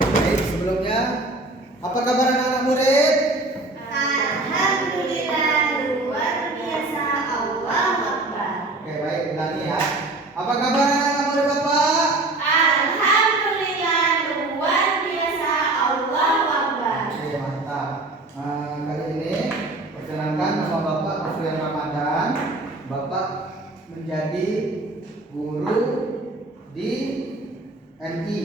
Baik, sebelumnya apa kabar anak-anak murid? Alhamdulillah luar biasa, Allahu Akbar. Oke, baik, ulangi ya. Apa kabar anak-anak murid Bapak? Alhamdulillah luar biasa, Allahu Akbar. Oke, mantap. Kali ini perkenalkan nama Bapak Afrian Ramadan. Bapak menjadi guru di NI.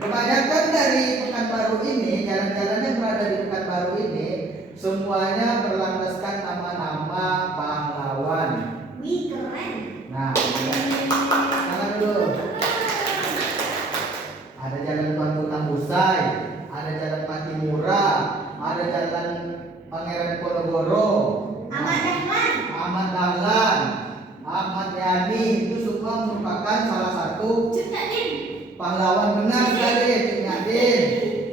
Kebanyakan dari Pekanbaru ini, jalan-jalan yang berada di Pekanbaru ini, semuanya berlandaskan nama-nama pahlawan. Wih, keren. Nah, salah dulu. Ada jalan Batu Tambusai, ada jalan Patimura, ada jalan Pangeran Ponorogo, Ahmad Dahlan, Ahmad Yani, itu semua merupakan salah satu Cut Nyadim, pahlawan. Benar sekali, Cik Nyadin.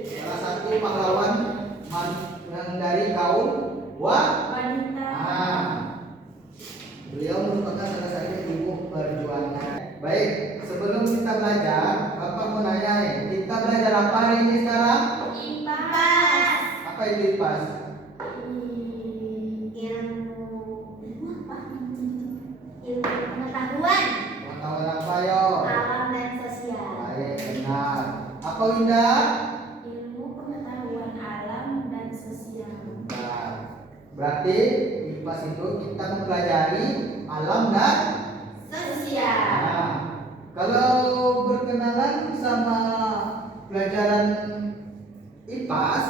Salah satu pahlawan yang dari kaum wanita. Nah, beliau merupakan salah satu ibu perjuangan. Baik, sebelum kita belajar, Bapak mau nanya, kita belajar apa hari ini sekarang? IPAS. Apa itu IPAS? Ilmu pengetahuan Pengetahuan apa yo? alam dan sosial. Baik, benar. Apa Winda? Ilmu pengetahuan alam dan sosial. Benar. Berarti IPAS itu kita mempelajari alam dan Sosial. Nah, kalau berkenalan sama pelajaran IPAS,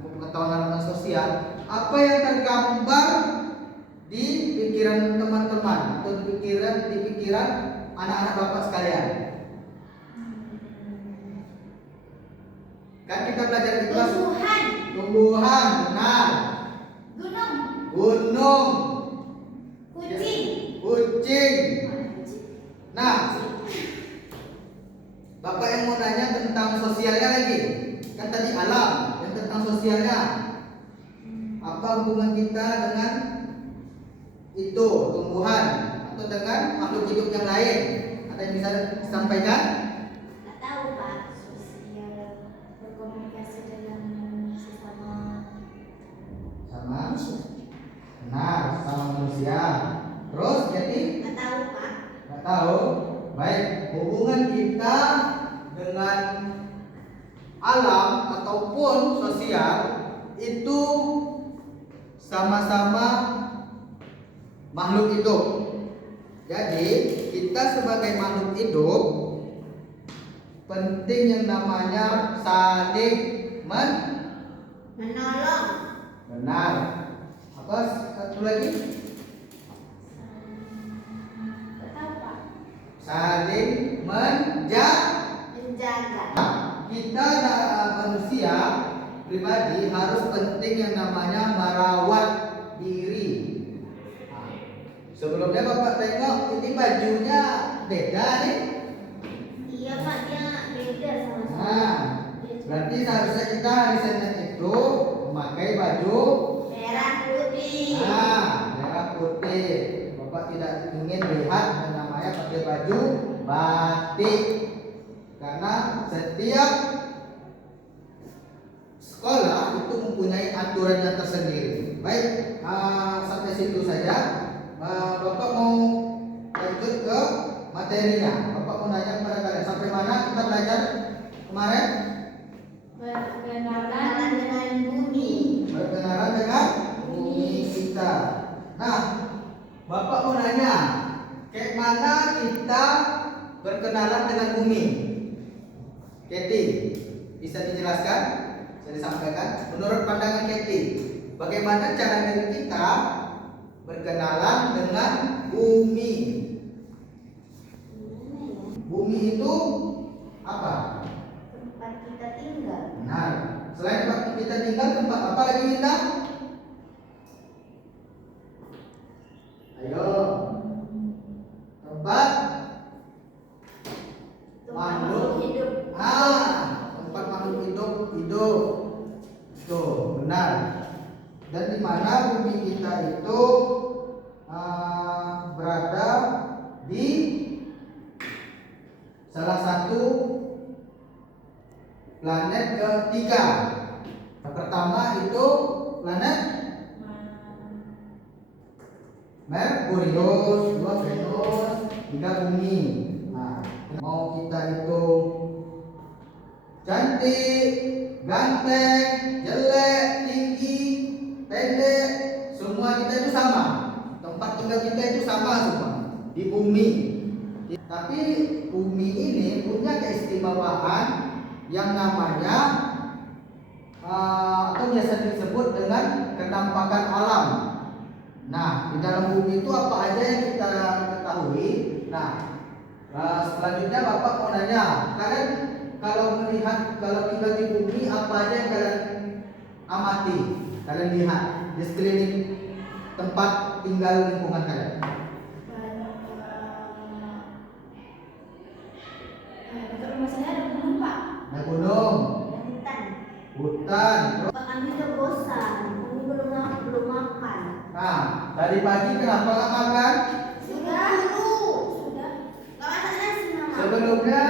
pengetahuan alam dan sosial, apa yang tergambar di pikiran teman-teman atau di pikiran anak-anak Bapak sekalian? Kan kita belajar IPAS. Tumbuhan, Tumbuhan, benar. gunung, Gunung, kucing. kucing. Nah, Bapak yang mau nanya tentang sosialnya lagi. Kan tadi alam, yang tentang sosialnya. Apa hubungan kita dengan itu, tumbuhan atau dengan makhluk hidup yang lain? Ada yang bisa disampaikan? Nggak tahu Pak. Sosial berkomunikasi dengan sesama Sama? manusia. Benar, sama manusia. Terus jadi Nggak tahu Pak. nggak tahu. Baik, hubungan kita dengan alam ataupun sosial itu sama-sama makhluk hidup. Jadi kita sebagai makhluk hidup penting yang namanya saling Menolong. benar. Apa satu lagi? Nggak tahu Pak. Saling menjaga. Menjaga. Kita manusia pribadi harus penting yang namanya merawat diri. Nah, sebelumnya Bapak tengok ini bajunya beda nih. Iya Pak, dia beda sama saya. Nah, berarti seharusnya kita hari Senin itu memakai baju Merah putih. merah putih. Bapak tidak ingin lihat yang namanya pakai baju batik. Karena setiap sekolah itu mempunyai aturannya tersendiri. Baik, sampai situ saja. Bapak mau lanjut ke materinya. Bapak mau nanya kepada kalian sampai mana kita belajar kemarin? Berkenalan dengan bumi. Berkenalan dengan bumi kita. Nah, Bapak mau nanya, kayak mana kita berkenalan dengan bumi? Katie, bisa dijelaskan? Bisa disampaikan? Menurut pandangan Katie, bagaimana cara diri kita berkenalan dengan bumi? Bumi itu apa? Tempat kita tinggal. Benar. Selain tempat kita tinggal, tempat apa lagi kita? Ayo. Tempat Makhluk hidup. tempat makhluk hidup. Tuh, benar. Dan di mana bumi kita itu berada di satu planet ketiga. Yang pertama itu planet Merkurius, dua Venus, tiga bumi. Nah, mau kita hitung cantik, ganteng, jelek, tinggi, pendek, semua kita itu sama. Tempat tinggal kita itu sama semua di bumi. Tapi bumi ini punya keistimewaan yang namanya atau biasa disebut dengan kenampakan alam. Nah, di dalam bumi itu apa aja yang kita ketahui? Nah, selanjutnya Bapak mau nanya, kalian kalau tinggal di bumi apa aja yang kalian amati, kalian lihat di sekeliling tempat tinggal lingkungan kalian? Dekat rumah saya ada gunung, Pak. Ada gunung, Hutan. hutan. Pak, kami udah bosan. Kami belum makan. Nah, tadi pagi kenapa nggak makan? Sudah. Nggak makan nasi, Mama. Sebelumnya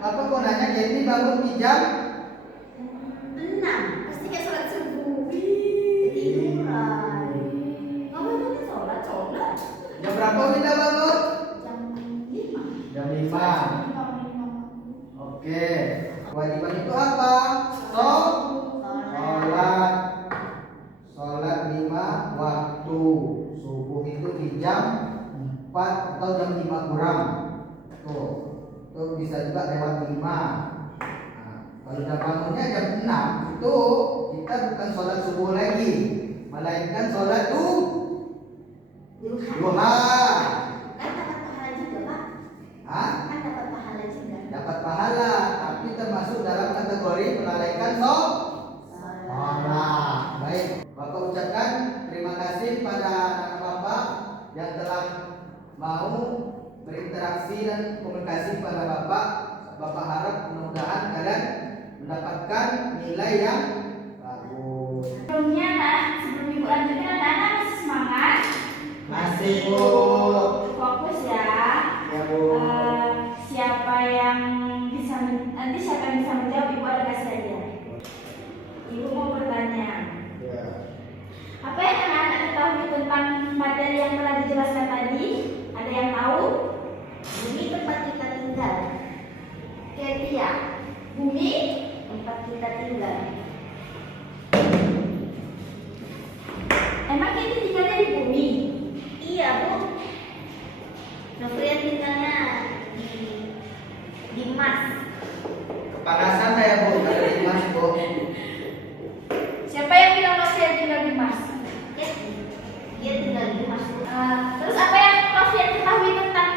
Bapak mau nanya, Candy bangun di jam 6. Pasti kayak sholat subuh. Ketiduran. Kamu nanti sholat. jam berapa kita bangun? Jam 5. Jam 5. Oke, kewajiban itu apa? Sholat 5 waktu. Subuh itu di jam 4 atau jam 5 kurang. Tuh bisa juga lewat 5. Nah, kalau udah bangunnya jam 6 itu kita bukan sholat subuh lagi, melainkan sholat duha. Kan dapat pahala juga, Pak. Hah? Kan dapat pahala juga. Dapat pahala, tapi termasuk dalam kategori melalaikan sholat. Baik, Bapak ucapkan terima kasih pada anak Bapak yang telah mau berinteraksi dan komunikasi pada Bapak. Bapak harap mudah-mudahan kalian mendapatkan nilai yang bagus. Sebelum Ibu lanjutkan, anak-anak masih semangat? Masih, Bu. Fokus ya. Ya, Bu. Siapa yang bisa menjawab, Ibu ada kasih hadiah. Ibu mau bertanya. Ya. Apa yang anak-anak ketahui tentang materi yang telah dijelaskan tadi? Ada yang tahu? Bumi tempat kita tinggal. Ketia. Bumi. Tempat kita tinggal. Emang Ketia tinggalnya di bumi? Iya, Bu. Novrian tinggalnya di Mars. Kepanasan saya, Bu, dari Mas, Bu. Siapa yang bilang Novian tinggal di Mars? Dia tinggal di Mars. Terus apa yang Novian ketahui tentang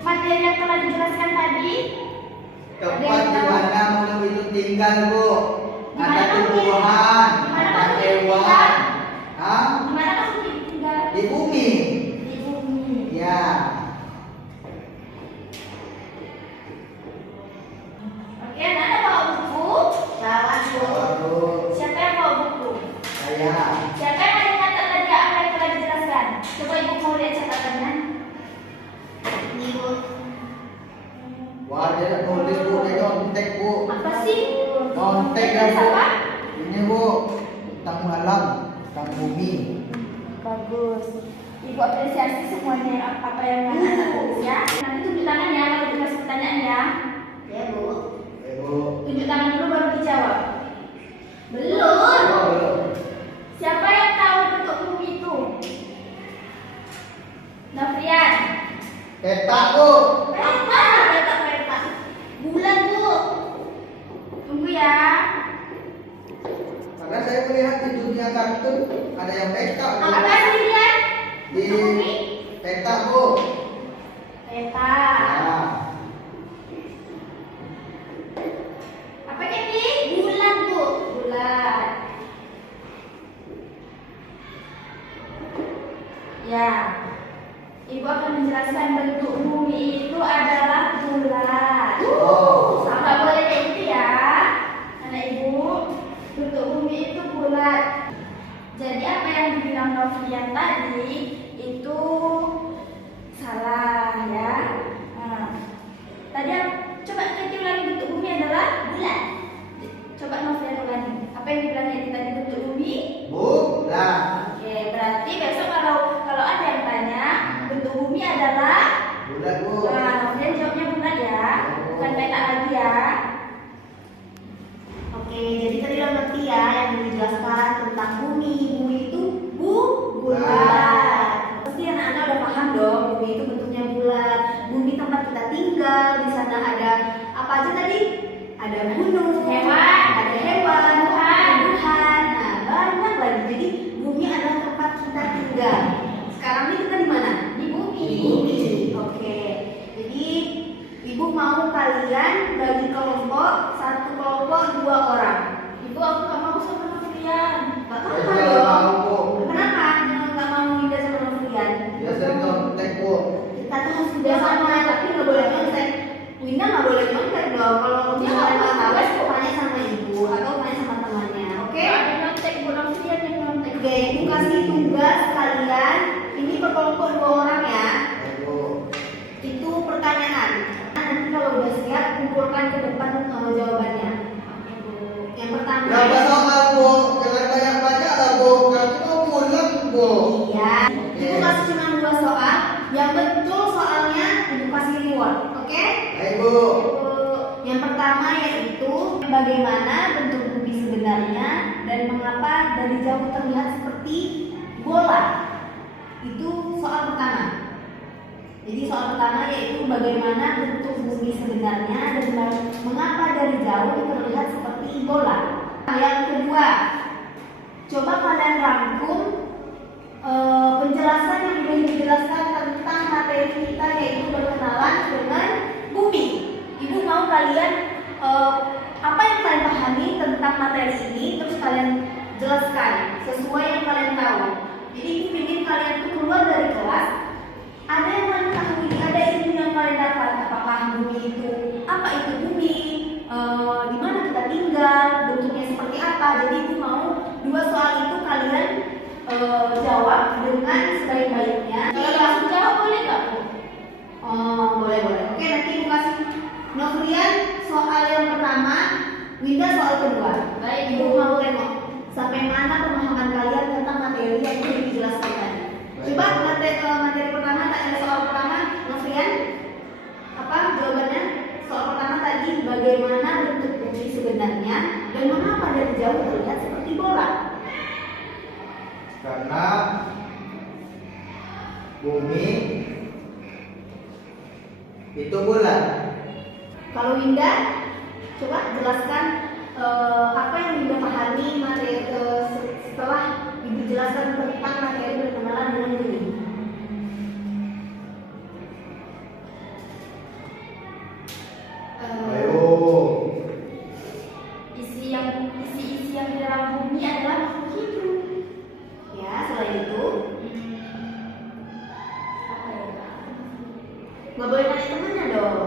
materi yang telah dijelaskan tadi? Tempat di mana manusia itu tinggal, Bu. Di Ada mana tumbuhan, Di mana ada kamu hewan. tinggal? Hah? Di mana kamu tinggal? Di bumi. Di bumi. Ya. Oke, Nana bawa buku. Bawa, Bu. Baru Siapa yang bawa buku? saya. Siapa yang ada catat tadi apa yang telah dijelaskan? Coba Ibu mau lihat catatannya. Ini, Bu. Wah, dia nulis, Bu, dia nyontek, Bu. Apa sih? Nyontek ya, Tulis Bu. apa? Ini, Bu, tentang alam, tentang bumi. Bagus. Ibu apresiasi semuanya apa yang anak-anak tulis ya. Nanti tunjuk tangan ya kalau dikasih pertanyaan ya. Ya, Bu. Bu. Tunjuk tangan dulu baru dijawab. Belum. Oh, belum. Siapa yang tahu bentuk bumi itu? Novrian. Peta, Bu. Peta. Bulan, Bu. Tunggu ya. Karena saya melihat di dunia kartun ada yang peta, Bu. Apa sih lihat? Di Bentuk bumi? peta, Bu. Peta. Ya. Apa Kendi? Bulan, Bu. Bulan. Ya. Ibu akan menjelaskan bentuk bumi itu adalah bulat. Oh. Nggak boleh kayak gitu ya, anak ibu. Bentuk bumi itu bulat. Jadi apa yang dibilang Novian tadi itu salah ya. Nah, tadi coba aja tadi? Ada gunung, Hewan. ada hewan, tumbuhan. Nah, banyak lagi. Jadi bumi adalah tempat kita tinggal. Sekarang ini kita di mana? Di bumi. Di bumi. Oke. Jadi ibu mau kalian bagi kelompok, satu kelompok 2 orang. Ibu, aku gak mau sama Novrian. Gak Saya apa-apa juga dong. mau, Bu. Kenapa nggak mau Winda sama Novrian? Dia sering kontak, Bu. Kita tuh harus kerja sama, tapi nggak boleh nyontek. Winda nggak boleh nyontek dong. Kalau Ya, misalnya nggak tahu, boleh. tanya sama ibu atau tanya sama temannya. Oke? Gak ada nyontek, Ibu Novrian yang nyontek. Oke, ibu kasih tugas kalian. Ini per kelompok 2 orang ya. Baik, Bu. Itu pertanyaan. Nanti kalau udah siap, kumpulkan ke depan jawabannya. Yang pertama. Berapa soal, Bu? Jangan banyak-banyak lah, Bu. Nanti mau pulang, Bu. Iya. Oke. Ibu kasih cuma 2 soal. Yang betul soalnya ibu kasih reward. Oke? Baik, Bu. Yang pertama yaitu bagaimana bentuk bumi sebenarnya dan mengapa dari jauh terlihat seperti bola. Itu soal pertama. Jadi soal pertama yaitu bagaimana bentuk bumi sebenarnya dan mengapa dari jauh terlihat seperti bola. Yang kedua, coba kalian rangkum penjelasan yang sudah dijelaskan tentang materi kita yaitu berkenalan dengan bumi. Ibu mau kalian apa yang kalian pahami tentang materi ini terus kalian jelaskan sesuai yang kalian tahu. Jadi ibu ingin kalian tuh keluar dari kelas ada yang kalian tahu, ada ilmu yang kalian dapat. Apakah bumi itu apa itu bumi, di mana kita tinggal, bentuknya seperti apa. Jadi ibu mau 2 soal itu kalian jawab dengan sebaik-baiknya. Kalau langsung jawab boleh gak, Bu? Boleh. Oke, nanti ibu kasih Novrian soal yang pertama, Winda soal kedua. Baik, Ibu Bu. mau tengok sampai mana pemahaman kalian tentang materi yang sudah dijelaskan tadi. Coba materi pertama, tanya soal pertama, Novrian. Apa jawabannya? Soal pertama tadi bagaimana bentuk bumi sebenarnya dan mengapa dari jauh terlihat seperti bola. Karena bumi itu bulat. Kalau Winda, coba jelaskan apa yang Winda pahami materi setelah Ibu jelaskan tentang materi berkenalan dengan bumi. Ayo. Isi yang di dalam bumi adalah makhluk hidup. Ya, selain itu, Apa ya, Kak? nggak boleh nanya temannya dong.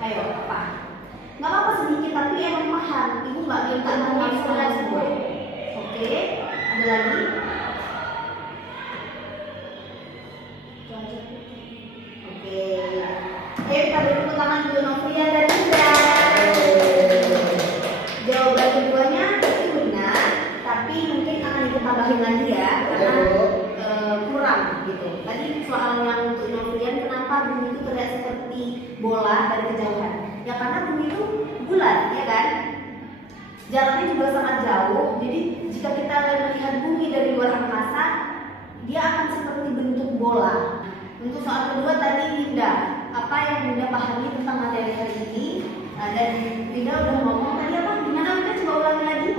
Ayo, apa? Nggak apa-apa sedikit, tapi emang paham. Ibu nggak minta ngomong secara semua. Oke, ada lagi? Oke. Ayo kita beri tepuk tangan dulu Novrian dan Winda. Jawaban keduanya itu benar, tapi mungkin akan ibu tambahin lagi ya, karena kurang gitu. Tadi soal yang untuk Novrian, kenapa bumi itu terlihat seperti bola dari kejauhan? Ya karena bumi itu bulat, ya kan? Jaraknya juga sangat jauh. Jadi jika kita melihat bumi dari luar angkasa, dia akan seperti bentuk bola. Untuk soal kedua tadi Winda, apa yang Winda pahami tentang materi hari ini? Dan Winda udah ngomong tadi apa? Gimana Winda coba ulangi lagi?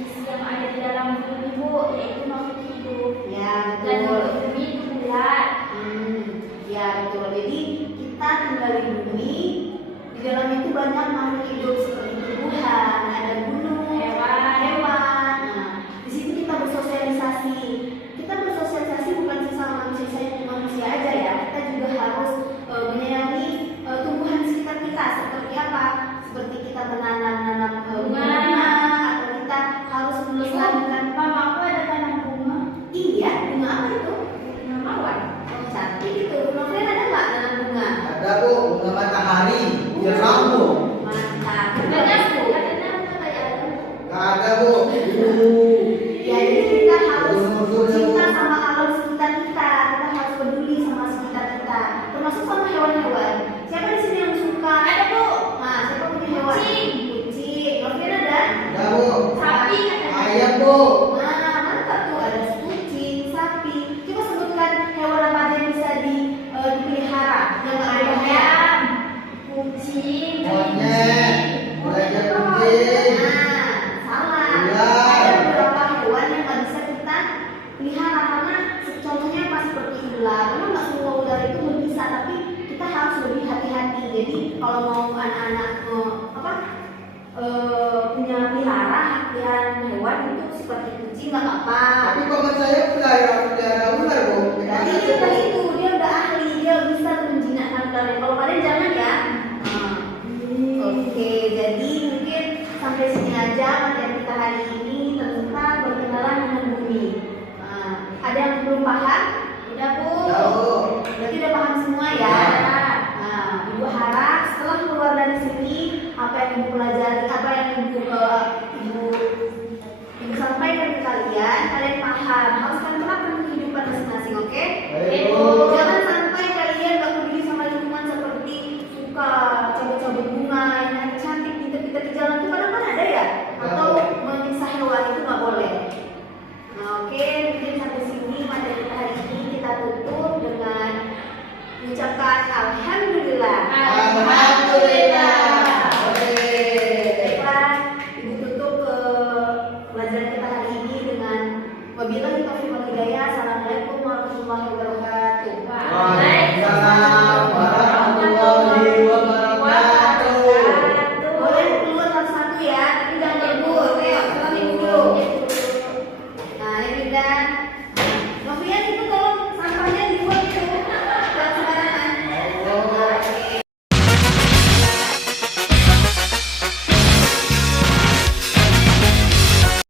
Isi yang ada di dalam bumi, Bu, yaitu makhluk hidup. Ya Dan betul. bentuk bumi itu bulat. Ya betul. Jadi kita tinggal di bumi. Di dalam itu banyak makhluk hidup seperti tumbuhan, ada gunung, hewan. Nah, di situ kita bersosialisasi. Kita bersosialisasi bukan sesama manusia aja ya. Kita juga harus menyayangi tumbuhan di sekitar kita. Seperti apa? Seperti kita menanam bunga, atau kita harus melestarikan. Mama aku ada tanam bunga. Iya, bunga apa itu? Bunga mawar. Oh, cantik itu. Novrian ada nggak nanam bunga? Ada, Bu, bunga matahari, biar rambut. Mantap. Banyak, Bu. Katanya aku kayak ada. kalau mau anak-anak punya peliharaan hewan itu seperti kucing nggak apa-apa. Tapi paman saya pelihara ular kok. Tapi